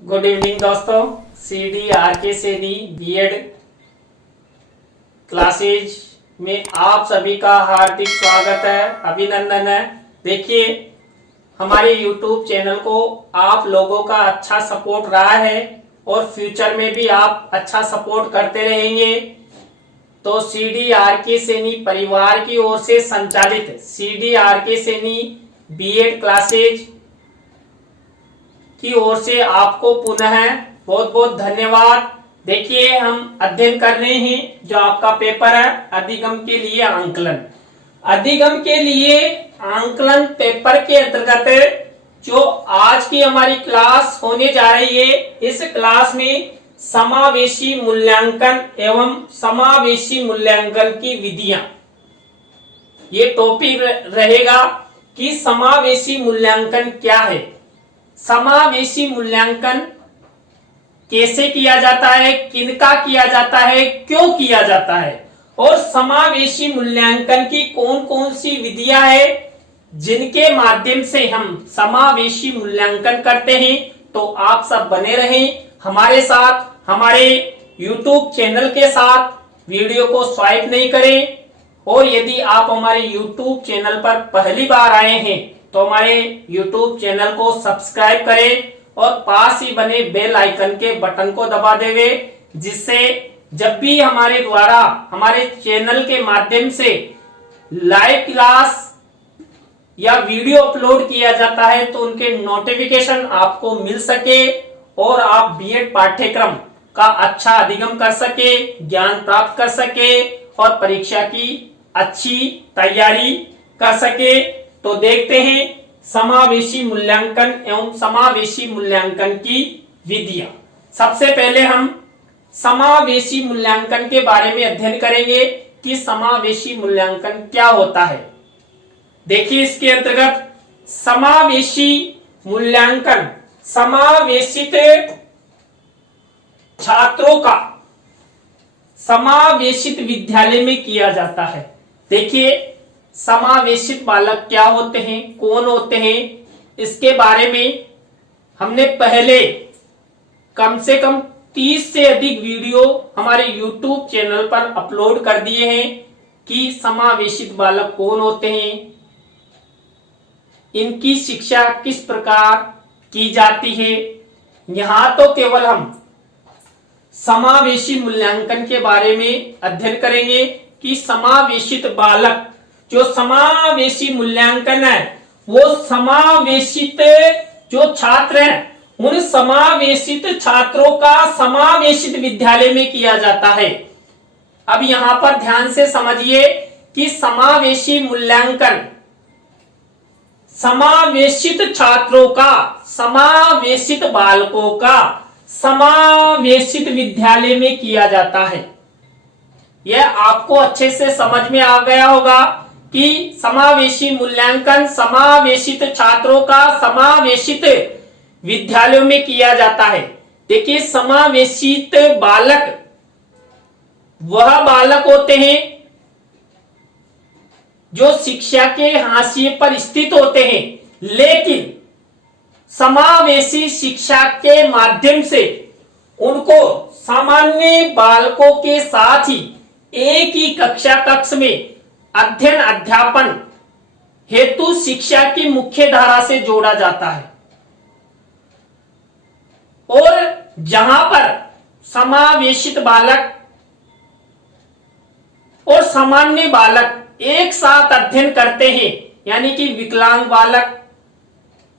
Good evening दोस्तों। CDRK Saini BEd classes में आप सभी का हार्दिक स्वागत है, अभिनंदन है। देखिए, हमारे YouTube चैनल को आप लोगों का अच्छा सपोर्ट रहा है और फ्यूचर में भी आप अच्छा सपोर्ट करते रहेंगे। तो CDRK सैनी परिवार की ओर से संचालित CDRK सैनी बीएड क्लासेज की ओर से आपको पुनः बहुत बहुत धन्यवाद। देखिए, हम अध्ययन कर रहे हैं जो आपका पेपर है अधिगम के लिए आंकलन। अधिगम के लिए आंकलन पेपर के अंतर्गत जो आज की हमारी क्लास होने जा रही है, इस क्लास में समावेशी मूल्यांकन एवं समावेशी मूल्यांकन की विधियां, ये टॉपिक रहेगा कि समावेशी मूल्यांकन क्या है, समावेशी मूल्यांकन कैसे किया जाता है, किनका किया जाता है, क्यों किया जाता है, और समावेशी मूल्यांकन की कौन कौन सी विधियां हैं जिनके माध्यम से हम समावेशी मूल्यांकन करते हैं। तो आप सब बने रहें हमारे साथ, हमारे YouTube चैनल के साथ। वीडियो को स्वाइप नहीं करें, और यदि आप हमारे YouTube चैनल पर पहली बार आए हैं तो हमारे YouTube चैनल को सब्सक्राइब करें और पास ही बने बेल आइकन के बटन को दबा देवे, जिससे जब भी हमारे द्वारा हमारे चैनल के माध्यम से लाइव क्लास या वीडियो अपलोड किया जाता है तो उनके नोटिफिकेशन आपको मिल सके और आप बीएड पाठ्यक्रम का अच्छा अधिगम कर सके, ज्ञान प्राप्त कर सके और परीक्षा की अच्छी तैयारी कर सके। तो देखते हैं समावेशी मूल्यांकन एवं समावेशी मूल्यांकन की विधियां। सबसे पहले हम समावेशी मूल्यांकन के बारे में अध्ययन करेंगे कि समावेशी मूल्यांकन क्या होता है। देखिए, इसके अंतर्गत समावेशी मूल्यांकन समावेशित छात्रों का समावेशित विद्यालय में किया जाता है। देखिए, समावेशित बालक क्या होते हैं, कौन होते हैं, इसके बारे में हमने पहले कम से कम 30 से अधिक वीडियो हमारे YouTube चैनल पर अपलोड कर दिए हैं कि समावेशित बालक कौन होते हैं, इनकी शिक्षा किस प्रकार की जाती है। यहां तो केवल हम समावेशी मूल्यांकन के बारे में अध्ययन करेंगे कि समावेशित बालक, जो समावेशी मूल्यांकन है वो समावेशित जो छात्र हैं उन समावेशित छात्रों का समावेशित विद्यालय में किया जाता है। अब यहां पर ध्यान से समझिए कि समावेशी मूल्यांकन समावेशित छात्रों का, समावेशित बालकों का समावेशित विद्यालय में किया जाता है। यह आपको अच्छे से समझ में आ गया होगा कि समावेशी मूल्यांकन समावेशित छात्रों का समावेशित विद्यालयों में किया जाता है। देखिए, समावेशित बालक वह बालक होते हैं जो शिक्षा के हाशिए पर स्थित होते हैं, लेकिन समावेशी शिक्षा के माध्यम से उनको सामान्य बालकों के साथ ही एक ही कक्षा कक्ष में अध्ययन अध्यापन हेतु शिक्षा की मुख्य धारा से जोड़ा जाता है। और जहां पर समावेशित बालक और सामान्य बालक एक साथ अध्ययन करते हैं, यानी कि विकलांग बालक,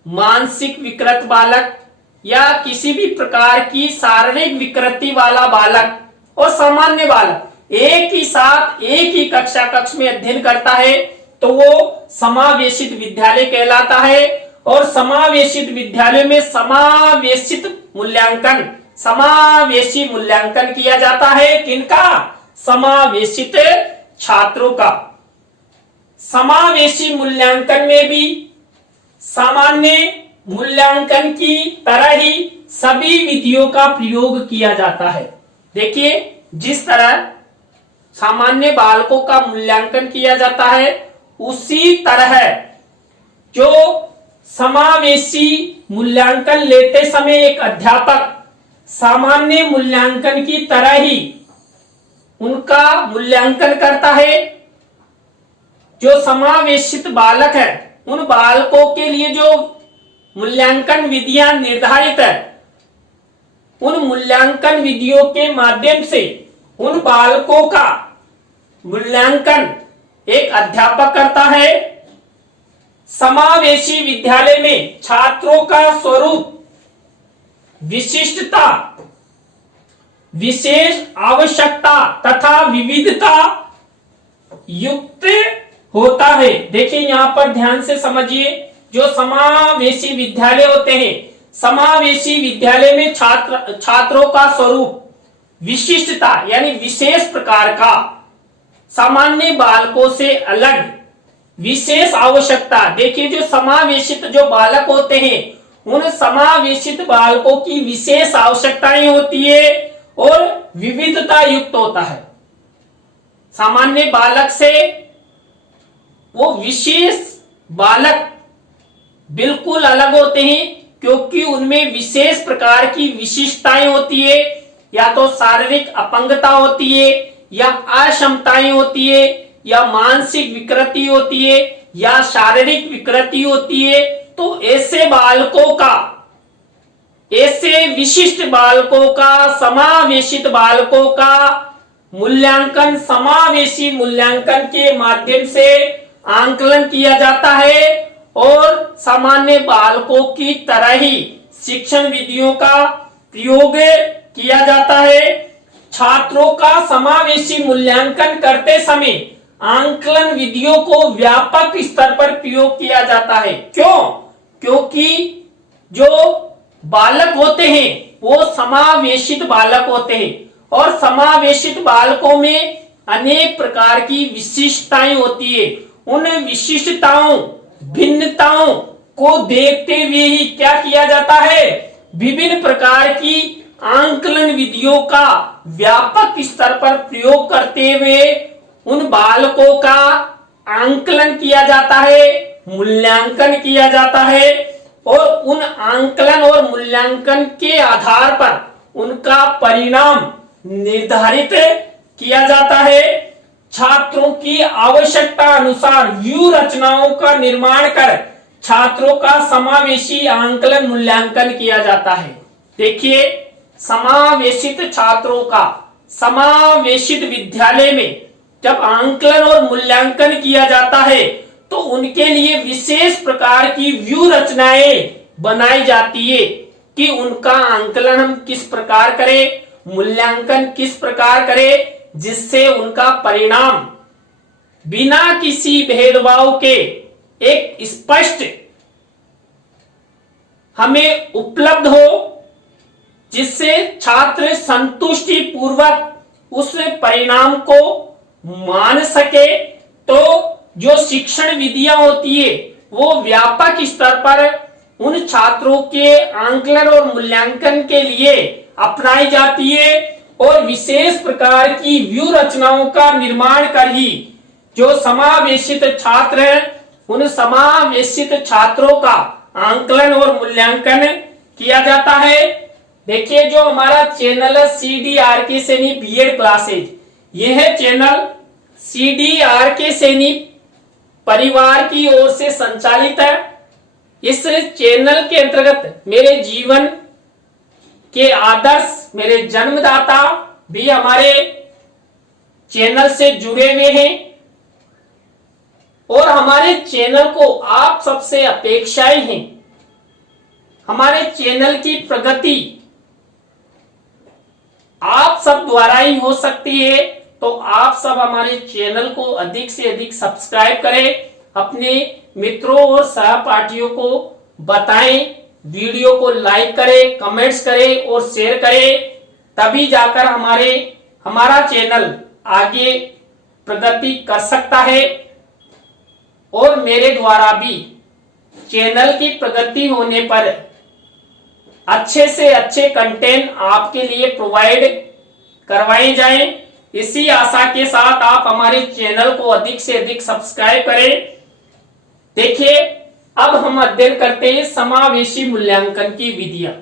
मानसिक विकृत बालक या किसी भी प्रकार की शारीरिक विकृति वाला बालक और सामान्य बालक एक ही साथ एक ही कक्षा कक्ष में अध्ययन करता है तो वो समावेशित विद्यालय कहलाता है। और समावेशित विद्यालय में समावेशित मूल्यांकन, समावेशी मूल्यांकन किया जाता है। किनका? समावेशित छात्रों का। समावेशी मूल्यांकन में भी सामान्य मूल्यांकन की तरह ही सभी विधियों का प्रयोग किया जाता है। देखिए, जिस तरह सामान्य बालकों का मूल्यांकन किया जाता है, उसी तरह जो समावेशी मूल्यांकन लेते समय एक अध्यापक सामान्य मूल्यांकन की तरह ही उनका मूल्यांकन करता है। जो समावेशित बालक है, उन बालकों के लिए जो मूल्यांकन विधियां निर्धारित है, उन मूल्यांकन विधियों के माध्यम से उन बालकों का मूल्यांकन एक अध्यापक करता है। समावेशी विद्यालय में छात्रों का स्वरूप, विशिष्टता, विशेष आवश्यकता तथा विविधता युक्त होता है। देखिए यहां पर ध्यान से समझिए, जो समावेशी विद्यालय होते हैं, समावेशी विद्यालय में छात्रों का स्वरूप, विशिष्टता यानी विशेष प्रकार का, सामान्य बालकों से अलग, विशेष आवश्यकता। देखिए जो समावेशित जो बालक होते हैं, उन समावेशित बालकों की विशेष आवश्यकताएं होती है और विविधता युक्त होता है। सामान्य बालक से वो विशेष बालक बिल्कुल अलग होते हैं, क्योंकि उनमें विशेष प्रकार की विशिष्टताएं होती है। या तो शारीरिक अपंगता होती है, या अक्षमताएं होती है, या मानसिक विकृति होती है, या शारीरिक विकृति होती है। तो ऐसे बालकों का, ऐसे विशिष्ट बालकों का, समावेशित बालकों का मूल्यांकन समावेशी मूल्यांकन के माध्यम से आंकलन किया जाता है और सामान्य बालकों की तरह ही शिक्षण विधियों का प्रयोग किया जाता है। छात्रों का समावेशी मूल्यांकन करते समय आंकलन विधियों को व्यापक स्तर पर प्रयोग किया जाता है। क्यों? क्योंकि जो बालक होते हैं वो समावेशित बालक होते हैं और समावेशित बालकों में अनेक प्रकार की विशिष्टताएं होती है। उन विशिष्टताओं, भिन्नताओं को देखते हुए ही क्या किया जाता है, विभिन्न प्रकार की आंकलन विधियों का व्यापक स्तर पर प्रयोग करते हुए उन बालकों का आंकलन किया जाता है, मूल्यांकन किया जाता है और उन आंकलन और मूल्यांकन के आधार पर उनका परिणाम निर्धारित किया जाता है। छात्रों की आवश्यकता अनुसार व्यू रचनाओं का निर्माण कर छात्रों का समावेशी आंकलन मूल्यांकन किया जाता है। देखिए समावेशित छात्रों का समावेशित विद्यालय में जब आंकलन और मूल्यांकन किया जाता है तो उनके लिए विशेष प्रकार की व्यू रचनाएं बनाई जाती है कि उनका आंकलन हम किस प्रकार करें, मूल्यांकन किस प्रकार करें, जिससे उनका परिणाम बिना किसी भेदभाव के एक स्पष्ट हमें उपलब्ध हो, जिससे छात्र संतुष्टि पूर्वक उस परिणाम को मान सके। तो जो शिक्षण विधियां होती है वो व्यापक स्तर पर उन छात्रों के आंकलन और मूल्यांकन के लिए अपनाई जाती है और विशेष प्रकार की व्यू रचनाओं का निर्माण कर ही जो समावेशित छात्र हैं उन समावेशित छात्रों का आंकलन और मूल्यांकन किया जाता है। देखिए जो हमारा चैनल है CDRK सैनी बीएड क्लासेज, यह चैनल CDRK सैनी परिवार की ओर से संचालित है। इस चैनल के अंतर्गत मेरे जीवन के आदर्श, मेरे जन्मदाता भी हमारे चैनल से जुड़े हुए हैं और हमारे चैनल को आप सबसे अपेक्षाएं हैं। हमारे चैनल की प्रगति आप सब द्वारा ही हो सकती है, तो आप सब हमारे चैनल को अधिक से अधिक सब्सक्राइब करें, अपने मित्रों और सहपाठियों को बताएं, वीडियो को लाइक करें, कमेंट्स करें और शेयर करें, तभी जाकर हमारा चैनल आगे प्रगति कर सकता है और मेरे द्वारा भी चैनल की प्रगति होने पर अच्छे से अच्छे कंटेंट आपके लिए प्रोवाइड करवाए जाएं। इसी आशा के साथ आप हमारे चैनल को अधिक से अधिक सब्सक्राइब करें। देखिए अब हम अध्ययन करते हैं समावेशी मूल्यांकन की विधियां।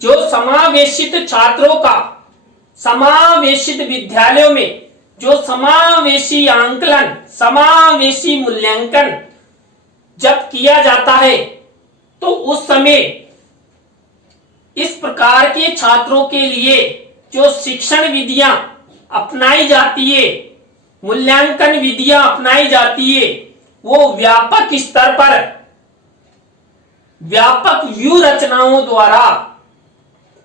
जो समावेशित छात्रों का समावेशित विद्यालयों में जो समावेशी आंकलन, समावेशी मूल्यांकन जब किया जाता है तो उस समय इस प्रकार के छात्रों के लिए जो शिक्षण विधियां अपनाई जाती है, मूल्यांकन विधियां अपनाई जाती है, वो व्यापक स्तर पर व्यापक व्यू रचनाओं द्वारा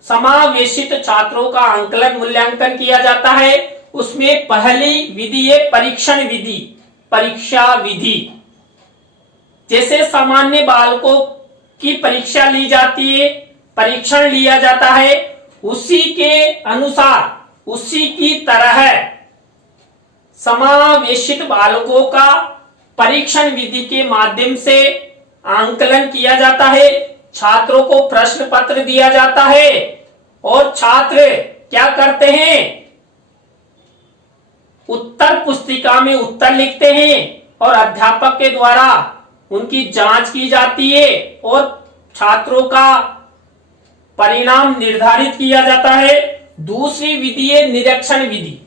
समावेशित छात्रों का आंकलन मूल्यांकन किया जाता है। उसमें पहली विधि है परीक्षण विधि, परीक्षा विधि। जैसे सामान्य बालकों की परीक्षा ली जाती है, परीक्षण लिया जाता है, उसी के अनुसार, उसी की तरह समावेशित बालकों का परीक्षण विधि के माध्यम से आंकलन किया जाता है। छात्रों को प्रश्न पत्र दिया जाता है और छात्र क्या करते हैं, उत्तर पुस्तिका में उत्तर लिखते हैं और अध्यापक के द्वारा उनकी जांच की जाती है और छात्रों का परिणाम निर्धारित किया जाता है। दूसरी विधि है निरीक्षण विधि।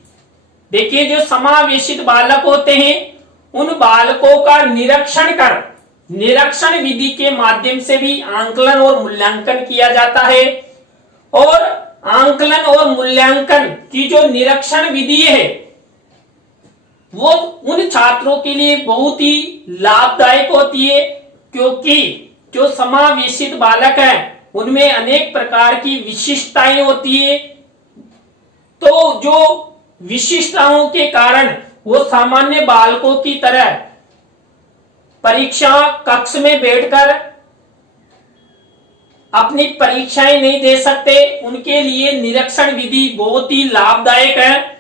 देखिए, जो समावेशित बालक होते हैं उन बालकों का निरीक्षण कर निरीक्षण विधि के माध्यम से भी आंकलन और मूल्यांकन किया जाता है। और आंकलन और मूल्यांकन की जो निरीक्षण विधि है वो उन छात्रों के लिए बहुत ही लाभदायक होती है, क्योंकि जो समावेशित बालक है उनमें अनेक प्रकार की विशिष्टताएं होती है। तो जो विशिष्टताओं के कारण वो सामान्य बालकों की तरह परीक्षा कक्ष में बैठकर अपनी परीक्षाएं नहीं दे सकते। उनके लिए निरीक्षण विधि बहुत ही लाभदायक है।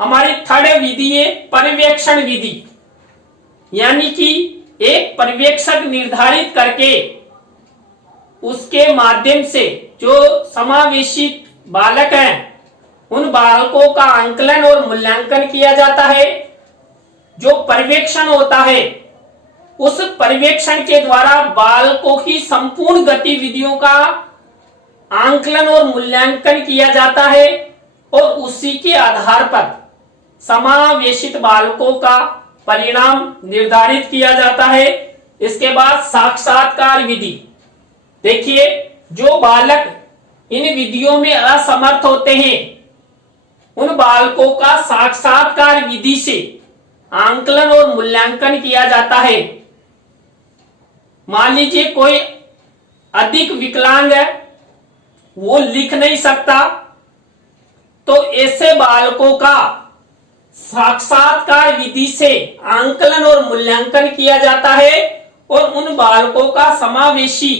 हमारी थर्ड विधि है पर्यवेक्षण विधि, यानी कि एक पर्यवेक्षक निर्धारित करके उसके माध्यम से जो समावेशित बालक हैं उन बालकों का आंकलन और मूल्यांकन किया जाता है। जो पर्यवेक्षण होता है उस पर्यवेक्षण के द्वारा बालकों की संपूर्ण गतिविधियों का आंकलन और मूल्यांकन किया जाता है और उसी के आधार पर समावेशित बालकों का परिणाम निर्धारित किया जाता है। इसके बाद साक्षात्कार विधि। देखिए, जो बालक इन विधियों में असमर्थ होते हैं उन बालकों का साक्षात्कार विधि से आंकलन और मूल्यांकन किया जाता है। मान लीजिए कोई अधिक विकलांग है, वो लिख नहीं सकता, तो ऐसे बालकों का साक्षात्कार विधि से आंकलन और मूल्यांकन किया जाता है और उन बालकों का समावेशी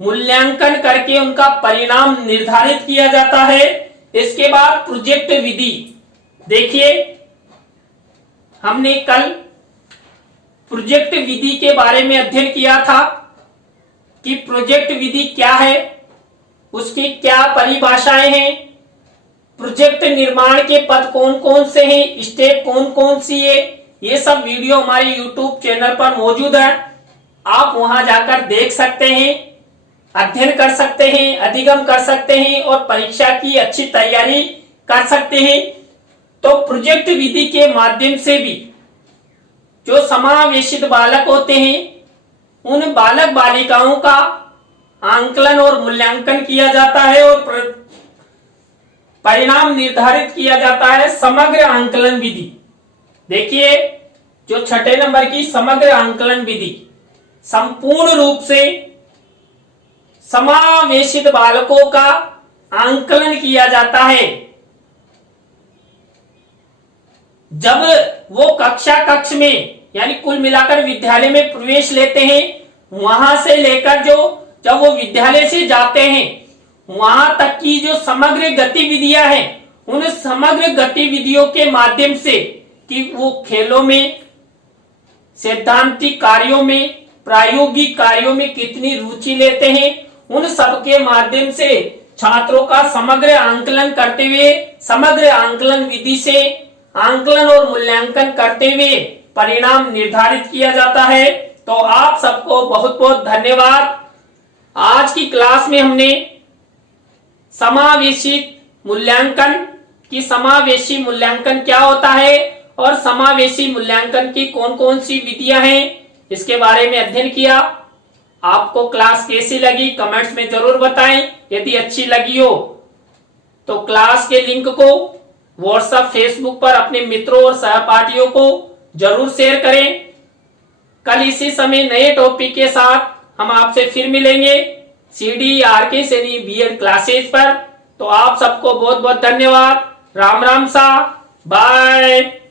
मूल्यांकन करके उनका परिणाम निर्धारित किया जाता है। इसके बाद प्रोजेक्ट विधि। देखिए, हमने कल प्रोजेक्ट विधि के बारे में अध्ययन किया था कि प्रोजेक्ट विधि क्या है, उसकी क्या परिभाषाएं हैं, प्रोजेक्ट निर्माण के पद कौन कौन से हैं, स्टेप कौन कौन सी है। ये सब वीडियो हमारे YouTube चैनल पर मौजूद है, आप वहां जाकर देख सकते हैं, अध्ययन कर सकते हैं, अधिगम कर सकते हैं और परीक्षा की अच्छी तैयारी कर सकते हैं। तो प्रोजेक्ट विधि के माध्यम से भी जो समावेशित बालक होते हैं उन बालक बालिकाओं का आंकलन और मूल्यांकन किया जाता है और परिणाम निर्धारित किया जाता है। समग्र आंकलन विधि। देखिए, जो छठे नंबर की समग्र आंकलन विधि, संपूर्ण रूप से समावेशित बालकों का आंकलन किया जाता है। जब वो कक्ष में यानी कुल मिलाकर विद्यालय में प्रवेश लेते हैं, वहां से लेकर जब वो विद्यालय से जाते हैं वहां तक की जो समग्र गतिविधियां हैं, उन समग्र गतिविधियों के माध्यम से कि वो खेलों में, सैद्धांतिक कार्यों में, प्रायोगिक कार्यों में कितनी रुचि लेते हैं, उन सब के माध्यम से छात्रों का समग्र आंकलन करते हुए, समग्र आंकलन विधि से आंकलन और मूल्यांकन करते हुए परिणाम निर्धारित किया जाता है। तो आप सबको बहुत बहुत धन्यवाद। आज की क्लास में हमने समावेशी मूल्यांकन की समावेशी मूल्यांकन क्या होता है और समावेशी मूल्यांकन की कौन कौन सी विधियां हैं इसके बारे में अध्ययन किया। आपको क्लास कैसी लगी कमेंट्स में जरूर बताएं। यदि अच्छी लगी हो तो क्लास के लिंक को व्हाट्सएप फेसबुक पर अपने मित्रों और सहपाठियों को जरूर शेयर करें। कल इसी समय नए टॉपिक के साथ हम आपसे फिर मिलेंगे CDRK सैनी बीएड क्लासेज पर। तो आप सबको बहुत बहुत धन्यवाद। राम राम सा, बाय।